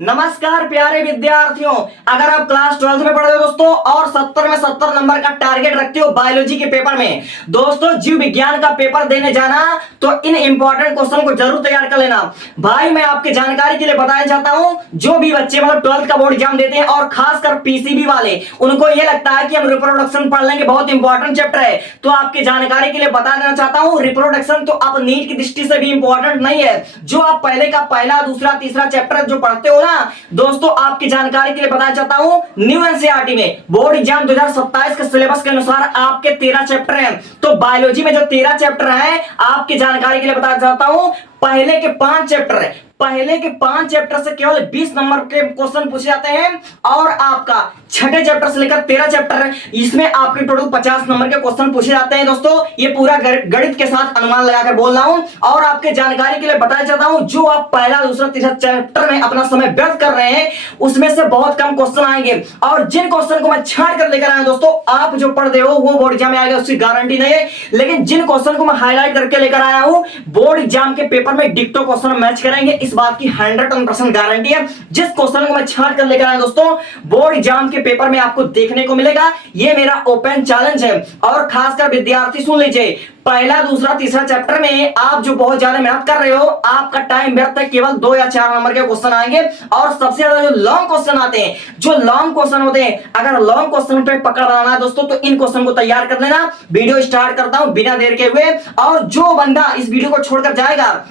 नमस्कार प्यारे विद्यार्थियों, अगर आप क्लास 12 में पढ़ रहे हो दोस्तों और 70 में 70 नंबर का टारगेट रखते हो बायोलॉजी के पेपर में, दोस्तों जीव विज्ञान का पेपर देने जाना तो इन इंपॉर्टेंट क्वेश्चन को जरूर तैयार कर लेना। भाई मैं आपकी जानकारी के लिए बताना चाहता हूं, जो भी बच्चे मतलब 12th का बोर्ड एग्जाम देते हैं और खासकर पीसीबी वाले, उनको यह लगता है कि हम रिप्रोडक्शन पढ़ लेंगे, बहुत इंपॉर्टेंट चैप्टर है। तो आपकी जानकारी के लिए बता देना चाहता हूं, रिप्रोडक्शन तो अब नीट की दृष्टि से भी इंपॉर्टेंट नहीं है। जो आप पहले का पहला दूसरा तीसरा चैप्टर जो पढ़ते हो ना दोस्तों, आपकी जानकारी के लिए बताना चाहता हूं, न्यू एनसीईआरटी में बोर्ड एग्जाम 2027 के सिलेबस के अनुसार आपके 13 चैप्टर हैं। तो बायोलॉजी में जो 13 चैप्टर हैं, आपकी जानकारी के लिए बताना चाहता हूं, पहले के 5 चैप्टर है, पहले के 5 चैप्टर से केवल 20 नंबर के क्वेश्चन पूछे जाते हैं और आपका छठे चैप्टर से लेकर 13 चैप्टर है, इसमें आपके टोटल 50 नंबर के क्वेश्चन पूछे जाते हैं। दोस्तों ये पूरा गणित के साथ अनुमान लगाकर बोल रहा हूं और आपके जानकारी के लिए बताना चाहता हूं, जो आप पहला दूसरा तीसरा चैप्टर में अपना समय व्यर्थ कर रहे हैं उसमें से बहुत कम क्वेश्चन आएंगे और जिन क्वेश्चन को मैं छांट कर लेकर आया दोस्तों, आप जो पढ़ रहे हो वो बोर्ड एग्जाम में आएगा उसकी गारंटी नहीं है, लेकिन जिन क्वेश्चन को मैं हाईलाइट करके लेकर आया हूं बोर्ड एग्जाम के पेपर में डिक्टो क्वेश्चन मैच करेंगे, इस बात की 100% गारंटी है। जिस क्वेश्चन को मैं छांट कर लेकर आया दोस्तों, बोर्ड एग्जाम के पेपर में आपको देखने को मिलेगा, ये मेरा ओपन चैलेंज है। और खासकर विद्यार्थी सुन लीजिए, पहला दूसरा तीसरा चैप्टर में आप जो बहुत ज्यादा मेहनत कर रहे हो, आपका टाइम व्यर्थ है, केवल 2 या 4 नंबर के क्वेश्चन आएंगे और सबसे ज्यादा जो लॉन्ग क्वेश्चन आते हैं, जो लॉन्ग क्वेश्चन होते हैं, अगर लॉन्ग क्वेश्चन पे पकड़ बनाना है दोस्तों तो इन क्वेश्चन को तैयार कर लेना। वीडियो स्टार्ट करता हूं बिना देर के हुए, और जो बंदा इस वीडियो को छोड़कर जाएगा,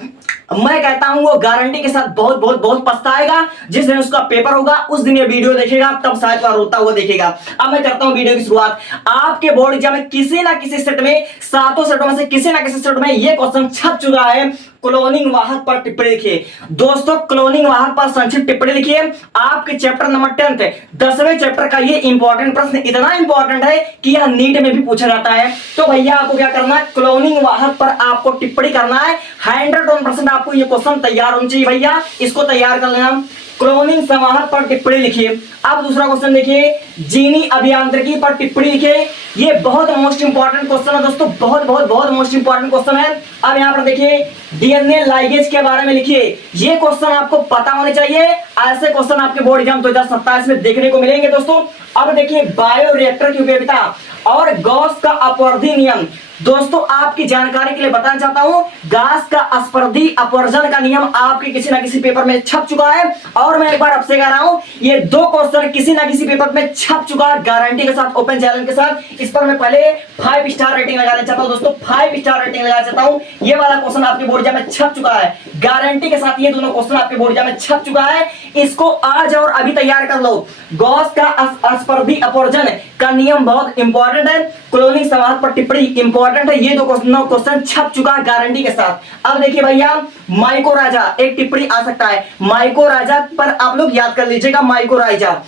मैं कहता हूं वो गारंटी के साथ बहुत बहुत बहुत पछताएगा। जिस दिन उसका पेपर होगा उस दिन ये वीडियो देखेगा, तब शायद वह रोता हुआ देखेगा। अब मैं करता हूं वीडियो की शुरुआत। आपके बोर्ड एग्जाम में किसी ना किसी सेट में, 7 सेटों में से किसी ना किसी सेट में ये क्वेश्चन छप चुका है, क्लोनिंग वाहक पर टिप्पणी लिखिए। दोस्तों क्लोनिंग वाहक पर संक्षिप्त टिप्पणी लिखिए। आपके चैप्टर नंबर 10 10वें चैप्टर का ये इंपॉर्टेंट प्रश्न इतना इंपॉर्टेंट है कि यह नीट में भी पूछा जाता है। तो भैया आपको क्या करना है, क्लोनिंग वाहक पर आपको टिप्पणी करना है। 101% आपको ये क्वेश्चन तैयार होना चाहिए भैया, इसको तैयार कर लेना। क्लोनिंग संवाहक पर टिप्पणी लिखिए। अब दूसरा क्वेश्चन देखिए, जीनी अभियांत्रिकी पर टिप्पणी लिखिए। ये बहुत मोस्ट इंपॉर्टेंट क्वेश्चन है दोस्तों, बहुत बहुत बहुत मोस्ट इंपॉर्टेंट क्वेश्चन है। अब यहाँ पर देखिए, डीएनए लाइगेज के बारे में लिखिए। ये क्वेश्चन आपको पता होने चाहिए, ऐसे क्वेश्चन आपके बोर्ड एग्जाम 2027 में देखने को मिलेंगे दोस्तों। अब देखिए, बायोरिएक्टर की उपयोगिता और गॉस का अपवर्धी नियम। दोस्तों आपकी जानकारी के लिए बताना चाहता हूं, गैस का अस्पर्धी अपवर्जन का नियम आपके किसी ना किसी पेपर में छप चुका है और मैं एक बार आपसे कह रहा हूं, ये 2 क्वेश्चन किसी ना किसी पेपर में छप चुका है गारंटी के साथ, ओपन चैलेंज के साथ। इस पर मैं पहले 5 स्टार रेटिंग लगाना चाहता हूं दोस्तों, 5 स्टार रेटिंग लगाना चाहता हूं। ये वाला क्वेश्चन आपके बोर्ड एग्जाम में छप चुका है गारंटी के साथ, ये दोनों क्वेश्चन आपके बोर्ड एग्जाम में छप चुका है। इसको आज और अभी तैयार कर लो। गॉस का अस्पर्धी अपवर्जन का नियम बहुत इंपॉर्टेंट है, क्लोनिंग संवाहक पर टिप्पणी इंपॉर्टेंट है, ये 2 क्वेश्चन छप चुका है गारंटी के साथ। अब देखिए भैया, माइकोराइजा एक टिप्पणी आ सकता है, माइकोराइजा पर आप लोग याद कर लीजिएगा, माइकोराइजा।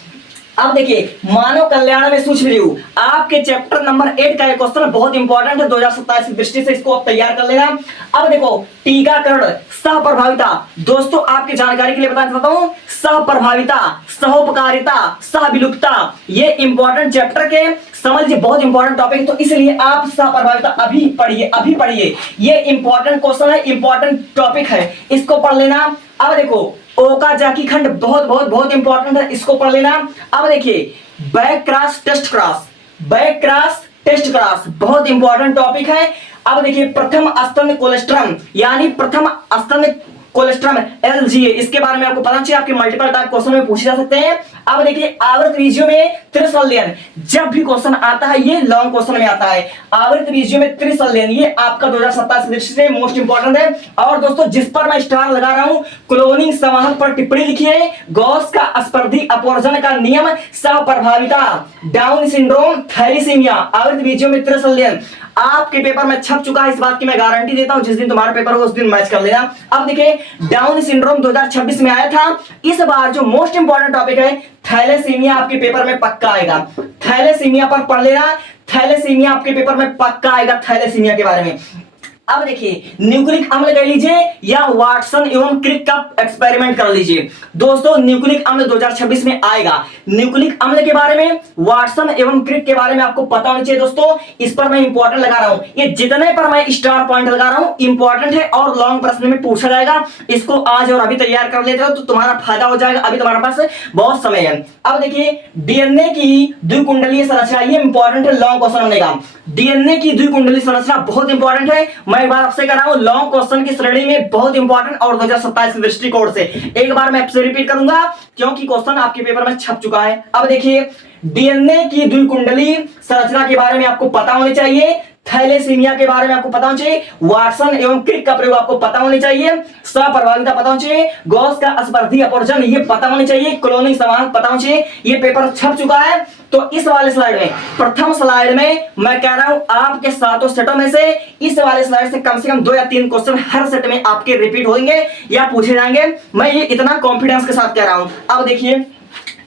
अब देखिए, मानव कल्याण में सूक्ष्मजीव, आपके चैप्टर नंबर 8 का एक क्वेश्चन बहुत इंपॉर्टेंट है 2027 की दृष्टि से, इसको आप तैयार कर लेना। अब देखो, टीकाकरण सहप्रभाविता। दोस्तों आपकी जानकारी के लिए बताना चाहता हूं, सहप्रभाविता, सहोपकारिता, सहविलुप्तता, ये इंपॉर्टेंट चैप्टर के समझ लीजिए, बहुत इंपॉर्टेंट टॉपिक, तो इसलिए आप सहप्रभाविता अभी पढ़िए, अभी पढ़िए। ये इंपॉर्टेंट क्वेश्चन है, इंपॉर्टेंट टॉपिक है, इसको पढ़ लेना। अब देखो, ओकाजाकी खंड बहुत बहुत बहुत इंपॉर्टेंट है, इसको पढ़ लेना। अब देखिए, back cross test cross, back cross test cross बहुत इंपॉर्टेंट टॉपिक है। अब देखिए, प्रथम स्तन कोलेस्ट्रम, यानी प्रथम स्तन कोलेस्ट्रम एलजीए, इसके बारे में आपको पता चाहिए, आपके मल्टीपल टाइप क्वेश्चन में पूछे जा सकते हैं। अब देखिए, आवर्त बीजों में त्रिसंलयन, जब भी क्वेश्चन आता है ये लॉन्ग क्वेश्चन में आता है, आवर्त बीजों में त्रिसंलयन, ये आपका 2027 की दृष्टि से मोस्ट इंपॉर्टेंट है। और दोस्तों जिस पर मैं स्टार लगा रहा हूं, क्लोनिंग संवाहक पर टिप्पणी लिखिए, गॉस का अस्पर्धी अपवर्जन का नियम, सहप्रभाविता, डाउन सिंड्रोम, थैलीसीमिया, आवर्त बीजों में त्रिसंलयन आपके पेपर में छप चुका है, इस बात की मैं गारंटी देता हूं। जिस दिन तुम्हारा पेपर हो उस दिन मैच कर लेना। अब देखिए, डाउन सिंड्रोम 2026 में आया था, इस बार जो मोस्ट इंपॉर्टेंट टॉपिक है थैलेसीमिया आपके पेपर में पक्का आएगा, थैलेसीमिया पर पढ़ लेना। थैलेसीमिया आपके पेपर में पक्का आएगा, थैलेसीमिया के बारे में। अब देखिए न्यूक्लिक अम्ल कह लीजिए या वाटसन एवं क्रिक का एक्सपेरिमेंट कर लीजिए। दोस्तों न्यूक्लिक अम्ल 2026 में आएगा। न्यूक्लिक अम्ल के बारे में, वाटसन एवं क्रिक के बारे में आपको पता होना चाहिए दोस्तों। इस पर मैं इंपॉर्टेंट लगा रहा हूं, ये जितने पर मैं स्टार पॉइंट लगा रहा हूं इंपॉर्टेंट है और लॉन्ग प्रश्न में पूछा जाएगा। इसको आज और अभी तैयार कर लेते हो तो तुम्हारा फायदा हो जाएगा, अभी तुम्हारे पास बहुत समय है। अब देखिए डीएनए की द्विकुंडलीय संरचना, ये इंपॉर्टेंट है, लॉन्ग क्वेश्चन बनेगा। डीएनए की द्विकुंडलीय संरचना बहुत इंपॉर्टेंट है। मैं एक बार आपसे कह रहा हूं लॉन्ग क्वेश्चन की श्रेणी में बहुत इंपॉर्टेंट और 2027 के दृष्टिकोण से एक बार मैं आपसे रिपीट करूंगा क्योंकि क्वेश्चन आपके पेपर में छप चुका है। अब देखिए डीएनए की द्विकुंडलीय संरचना के बारे में आपको पता होना चाहिए, थैलेसीमिया के बारे में आपको पता होना चाहिए, वाटसन एवं क्रिक का प्रयोग आपको पता होना चाहिए, सहप्रभाविता पता होना चाहिए, गॉस का अस्पर्धी अपवर्जन ये पता होना चाहिए, क्लोनिंग समांग पता होना चाहिए। ये पेपर छप चुका है। तो इस वाले स्लाइड में, प्रथम स्लाइड में मैं कह रहा हूं आपके सातों सेटों में से इस वाले स्लाइड से कम 2 या 3 क्वेश्चन हर सेट में आपके रिपीट होंगे या पूछे जाएंगे। मैं ये इतना कॉन्फिडेंस के साथ कह रहा हूं। अब देखिए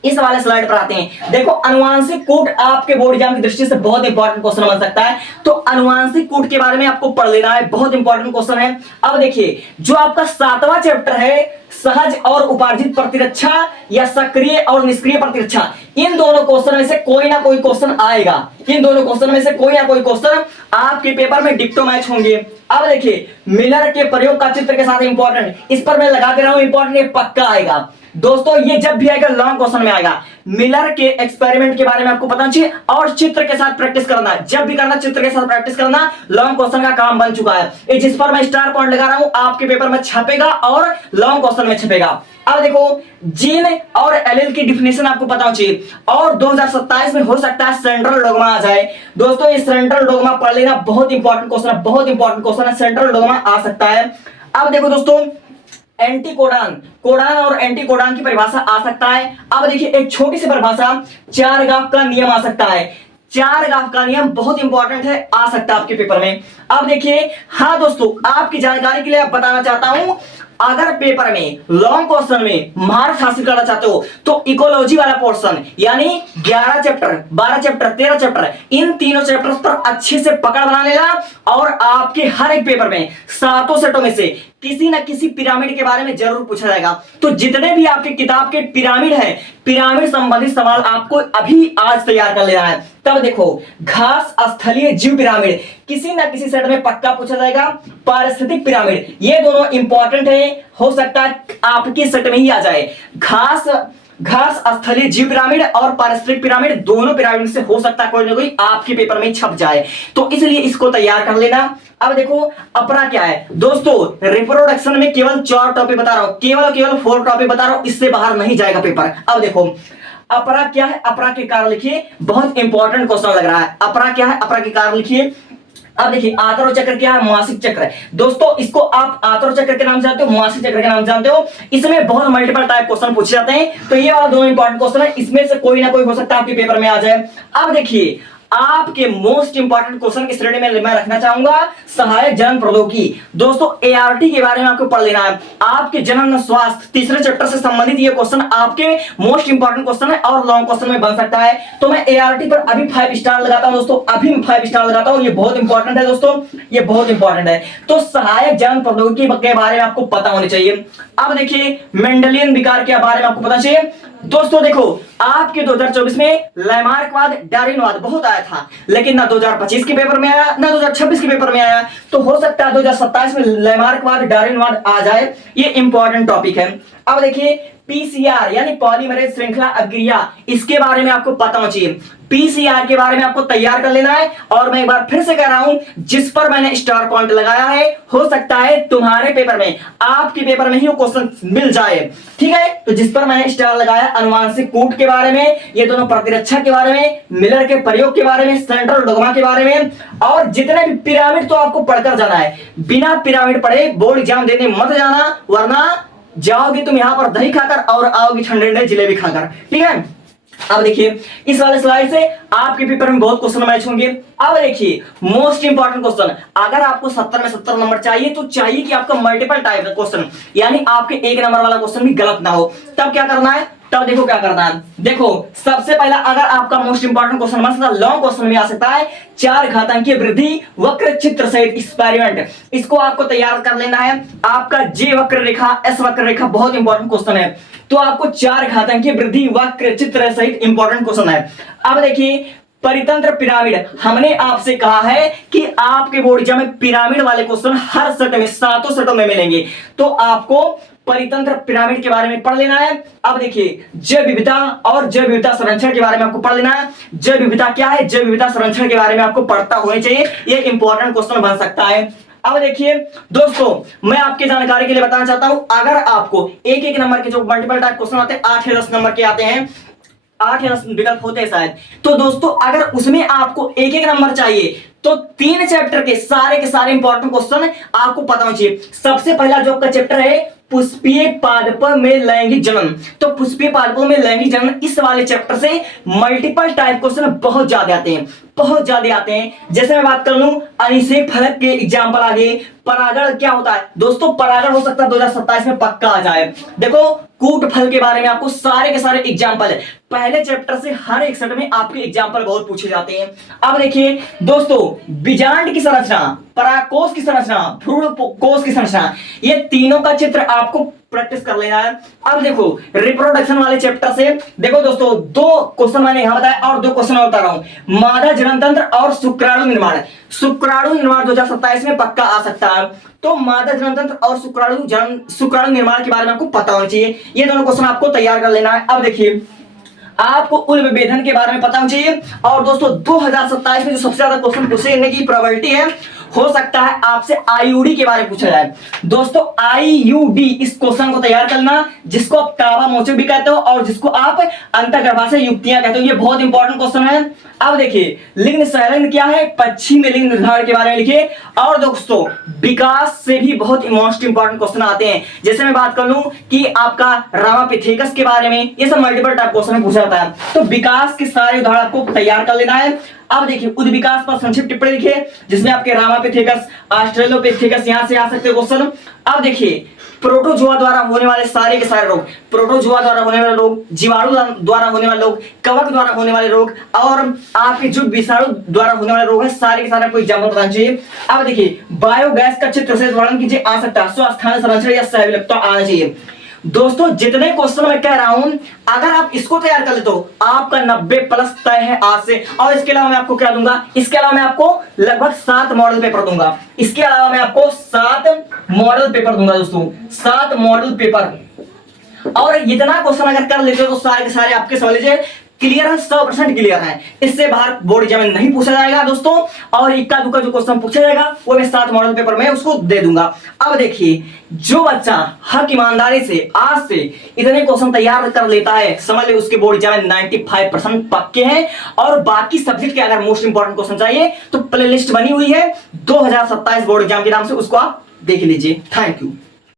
इस वाले स्लाइड पर आते हैं। देखो अनुवांशिक कूट आपके बोर्ड एग्जाम की दृष्टि से बहुत इंपॉर्टेंट क्वेश्चन बन सकता है, तो अनुवांशिक कूट के बारे में आपको पढ़ लेना है, बहुत इंपॉर्टेंट क्वेश्चन है। अब देखिए जो आपका 7वां चैप्टर है सहज और उपार्जित प्रतिरक्षा या सक्रिय और निष्क्रिय प्रतिरक्षा, इन दोनों क्वेश्चन में से कोई ना कोई क्वेश्चन आएगा। इन दोनों क्वेश्चन में से कोई ना कोई क्वेश्चन आपके पेपर में डिक्टो मैच होंगे। अब देखिए मिलर के प्रयोग का चित्र के साथ इंपॉर्टेंट, इस पर मैं लगा दे रहा हूं इंपॉर्टेंट, ये पक्का आएगा दोस्तों। ये जब भी आएगा लॉन्ग क्वेश्चन में आएगा। मिलर के एक्सपेरिमेंट के बारे में आपको पता चाहिए और चित्र के साथ प्रैक्टिस करना, जब भी करना चित्र के साथ प्रैक्टिस करना, लॉन्ग क्वेश्चन का काम बन चुका है। ये जिस पर मैं स्टार पॉइंट लगा रहा हूं आपके पेपर में छपेगा और लॉन्ग क्वेश्चन में छपेगा। अब देखो जीन और एलील की डिफिनेशन आपको पता होना चाहिए और 2027 में हो सकता है सेंट्रल डोग्मा आ जाए। दोस्तों ये सेंट्रल डोग्मा पढ़ लेना, बहुत इंपॉर्टेंट क्वेश्चन है, बहुत इंपॉर्टेंट क्वेश्चन है, सेंट्रल डोग्मा आ सकता है। अब देखो दोस्तों एंटीकोडान, कोडान और एंटीकोडान की परिभाषा आ सकता है। अब देखिए एक छोटी सी परिभाषा, चारगाफ का नियम आ सकता है। चारगाफ का नियम बहुत इंपॉर्टेंट है, आ सकता है आपके पेपर में। अब देखिए हाँ दोस्तों आपकी जानकारी के लिए आप बताना चाहता हूं, अगर पेपर में लॉन्ग क्वेश्चन में मार्क्स हासिल करना चाहते हो तो इकोलॉजी वाला पोर्शन यानी 11 चैप्टर, 12 चैप्टर, 13 चैप्टर, इन तीनों चैप्टर्स पर अच्छे से पकड़ बना लेना और आपके हर एक पेपर में 7 सेटों में से किसी न किसी पिरामिड के बारे में जरूर पूछा जाएगा। तो जितने भी आपके किताब के पिरामिड है, पिरामिड संबंधित सवाल आपको अभी आज तैयार कर लेना है। तब देखो घास स्थलीय जीव पिरामिड किसी न किसी सेट में पक्का पूछा जाएगा। पारिस्थितिक पिरामिड, ये दोनों इंपॉर्टेंट है, हो सकता है आपकी सेट में ही आ जाए। घास स्थलीय जीव पिरामिड और पारिस्थितिक पिरामिड, दोनों पिरामिड से हो सकता है कोई ना कोई आपके पेपर में छप जाए, तो इसलिए इसको तैयार कर लेना। अब देखो अपरा क्या है दोस्तों, रिप्रोडक्शन में केवल 4 टॉपिक बता रहा हूं, केवल 4 टॉपिक बता रहा हूं, इससे बाहर नहीं जाएगा पेपर। अब देखो अपरा क्या है, अपरा के कारण लिखिए, बहुत इंपॉर्टेंट क्वेश्चन लग रहा है। अपरा क्या है, अपरा के कारण लिखिए। अब देखिए आतरो चक्र क्या है, मासिक चक्र है दोस्तों, इसको आप आतरो चक्र के नाम जानते हो, मासिक चक्र के नाम जानते हो। इसमें बहुत मल्टीपल टाइप क्वेश्चन पूछे जाते हैं, तो ये वाला दोनों इंपॉर्टेंट क्वेश्चन है, इसमें से कोई ना कोई हो सकता है आपके पेपर में आ जाए। अब देखिए आपके मोस्ट इंपॉर्टेंट क्वेश्चन की श्रेणी में मैं रखना चाहूंगा सहायक जनन प्रौद्योगिकी। दोस्तों एआरटी के बारे में आपको पढ़ लेना है, आपके जनन स्वास्थ्य तीसरे चैप्टर से संबंधित ये क्वेश्चन आपके मोस्ट इंपॉर्टेंट क्वेश्चन है और लॉन्ग क्वेश्चन में बन सकता है। तो मैं एआरटी पर अभी 5 स्टार लगाता हूं दोस्तों, अभी 5 स्टार लगाता हूं, ये बहुत इंपॉर्टेंट है दोस्तों, ये बहुत इंपॉर्टेंट है। तो सहायक जनन प्रौद्योगिकी के बारे में आपको पता होना चाहिए। अब देखिए मेंडेलियन विकार के बारे में आपको पता चाहिए। दोस्तों देखो आपके 2024 में लैमार्कवाद, डार्विनवाद बहुत आया था, लेकिन ना 2025 के पेपर में आया ना 2026 के पेपर में आया, तो हो सकता है 2027 में लैमार्कवाद, डार्विनवाद आ जाए, ये इंपॉर्टेंट टॉपिक है। अब देखिए पीसीआर यानी पॉलीमरेज श्रृंखला अभिक्रिया, इसके बारे में आपको पता होना चाहिए। पीसीआर के बारे में आपको तैयार कर लेना है और मैं एक बार फिर से कह रहा हूं, जिस पर मैंने स्टार पॉइंट लगाया है हो सकता है तुम्हारे पेपर में, आपके पेपर में ही वो क्वेश्चन मिल जाए, ठीक है। तो जिस पर मैंने स्टार लगाया, अनुवांशिक कूट के बारे में, ये दोनों प्रतिरक्षा के बारे में, मिलर के प्रयोग के बारे में, सेंट्रल डोग्मा के बारे में, और जितने भी पिरामिड तो आपको पढ़कर जाना है। बिना पिरामिड पढ़े बोर्ड एग्जाम देने मत जाना, वरना जाओगे तुम यहां पर दही खाकर और आओगे ठंडे ठंडे जिलेबी खाकर, ठीक है। अब देखिए इस वाले स्लाइड से आपके पेपर में बहुत क्वेश्चन मैच होंगे। अब देखिए मोस्ट इंपॉर्टेंट क्वेश्चन, अगर आपको 70 में 70 नंबर चाहिए तो चाहिए कि आपका मल्टीपल टाइप का क्वेश्चन, यानी आपके एक नंबर वाला क्वेश्चन भी गलत ना हो। तब क्या करना है, तब देखो क्या करना है। देखो सबसे पहला अगर आपका मोस्ट इंपॉर्टेंट क्वेश्चन बन सकता है, लॉन्ग क्वेश्चन में आ सकता है, 4 घातांकीय वृद्धि वक्र चित्र सहित एक्सपेरिमेंट। इसको आपको तैयार कर लेना है। आपका जे वक्र रेखा, एस वक्र रेखा बहुत इंपॉर्टेंट क्वेश्चन है, तो आपको 4 घातांकीय वृद्धि वक्र चित्र सहित इंपॉर्टेंट क्वेश्चन है। अब देखिए परितंत्र पिरामिड, हमने आपसे कहा है कि आपके बोर्ड एग्जाम में पिरामिड वाले क्वेश्चन हर सेट में, 7 सेटों में मिलेंगे, तो आपको परितंत्र पिरामिड के बारे में पढ़ लेना है। अब देखिए जैव विविधता और जैव विविधता संरक्षण के बारे में आपको पढ़ लेना है। जैव विविधता क्या है, जैव विविधता संरक्षण के बारे में आपको पढ़ता होना चाहिए, ये इंपॉर्टेंट क्वेश्चन बन सकता है। अब देखिए दोस्तों, मैं आपकी जानकारी के लिए बताना चाहता हूं, अगर आपको एक एक नंबर के जो मल्टीपल टाइप क्वेश्चन आते हैं, 8 या 10 नंबर के आते हैं, 8 या 10 विकल्प होते हैं शायद, तो दोस्तों अगर उसमें आपको एक एक नंबर चाहिए तो 3 चैप्टर के सारे इंपॉर्टेंट क्वेश्चन आपको पता होना चाहिए। सबसे पहला जो आपका चैप्टर है पुष्पीय पादप में लैंगिक जनन, तो पुष्पीय पादपों में लैंगिक जनन, इस वाले चैप्टर से मल्टीपल टाइप क्वेश्चन बहुत ज्यादा आते हैं, बहुत ज्यादा आते हैं। जैसे मैं बात कर लूं अनिषेक फलक के एग्जाम्पल आगे, परागण क्या होता है दोस्तों, परागण हो सकता है 2027 में पक्का आ जाए। देखो कूट फल के बारे में आपको सारे के सारे एग्जाम्पल है, पहले चैप्टर से हर एक सेट में आपके एग्जाम्पल बहुत पूछे जाते हैं। अब देखिए दोस्तों बीजांड की संरचना, परागकोश की संरचना, भ्रूण कोश की संरचना, ये तीनों का चित्र आपको प्रैक्टिस कर लेना है। अब देखो रिप्रोडक्शन वाले चैप्टर से देखो दोस्तों 2 क्वेश्चन मैंने यहां बताया और 2 क्वेश्चन और बता रहा हूं, मादा जनन तंत्र और शुक्राणु निर्माण। शुक्राणु निर्माण 2027 में पक्का आ सकता है, तो मादा जनन तंत्र और शुक्राणु निर्माण के बारे में आपको पता होना चाहिए, ये दोनों क्वेश्चन आपको तैयार कर लेना है। अब देखिए आपको उल विभेदन के बारे में पता होना चाहिए, और दोस्तों 2027 में जो सबसे ज्यादा क्वेश्चन पूछने की प्रोबेबिलिटी है, हो सकता है आपसे आईयूडी के बारे में पूछा जाए। दोस्तों आईयूडी, इस क्वेश्चन को तैयार करना, जिसको आप काबा मोचक भी कहते हो और जिसको आप अंतर्गर्भाशय युक्तियां कहते हो, ये बहुत इंपॉर्टेंट क्वेश्चन है। अब देखिए लिंग सहलन क्या है, पक्षी में लिंग निर्धारण के बारे में लिखिए। और दोस्तों विकास से भी बहुत मोस्ट इंपॉर्टेंट क्वेश्चन आते हैं, जैसे मैं बात कर लूं कि आपका रामापिथेकस के बारे में, ये सब मल्टीपल टाइप क्वेश्चन में पूछा जाता है, तो विकास के सारे उदाहरण आपको तैयार कर लेना है। अब देखिए उद्विकास पर संक्षिप्त टिप्पणी लिखिए, जिसमें आपके रामापिथेकस, ऑस्ट्रेलोपिथेकस यहां से आ सकते हैं क्वेश्चन। अब देखिए प्रोटोजोआ द्वारा होने वाले सारे के सारे रोग, प्रोटोजोआ द्वारा होने वाले रोग, जीवाणु द्वारा होने वाले रोग, कवक द्वारा होने वाले रोग, और आपके जो विषाणु द्वारा होने वाले रोग है, सारे के सारे आपको एग्जाम्पल बताना चाहिए। अब देखिए बायोगैस का चित्र से वर्णन कीजिए, आ सकता है स्वस्थान संरक्षण या सहविलकता आना चाहिए। दोस्तों जितने क्वेश्चन मैं कह रहा हूं, अगर आप इसको तैयार कर लेते हो आपका 90+ तय है आज से। और इसके अलावा मैं आपको क्या दूंगा, इसके अलावा मैं आपको लगभग 7 मॉडल पेपर दूंगा, इसके अलावा मैं आपको 7 मॉडल पेपर दूंगा दोस्तों, 7 मॉडल पेपर। और इतना क्वेश्चन अगर कर लेते हो तो सारे के सारे आपके समझ लीजिए क्लियर है, 100% क्लियर है, इससे बाहर बोर्ड एग्जाम में नहीं पूछा जाएगा दोस्तों। और इक्का दुक्का जो क्वेश्चन पूछा जाएगा वो मैं 7 मॉडल पेपर में उसको दे दूंगा। अब देखिए जो बच्चा हक ईमानदारी से आज से इतने क्वेश्चन तैयार कर लेता है, समझ ले उसके बोर्ड एग्जाम में 95% पक्के हैं। और बाकी सब्जेक्ट के अगर मोस्ट इंपॉर्टेंट क्वेश्चन चाहिए तो प्लेलिस्ट बनी हुई है 2027 बोर्ड एग्जाम के नाम से, उसको आप देख लीजिए। Thank you.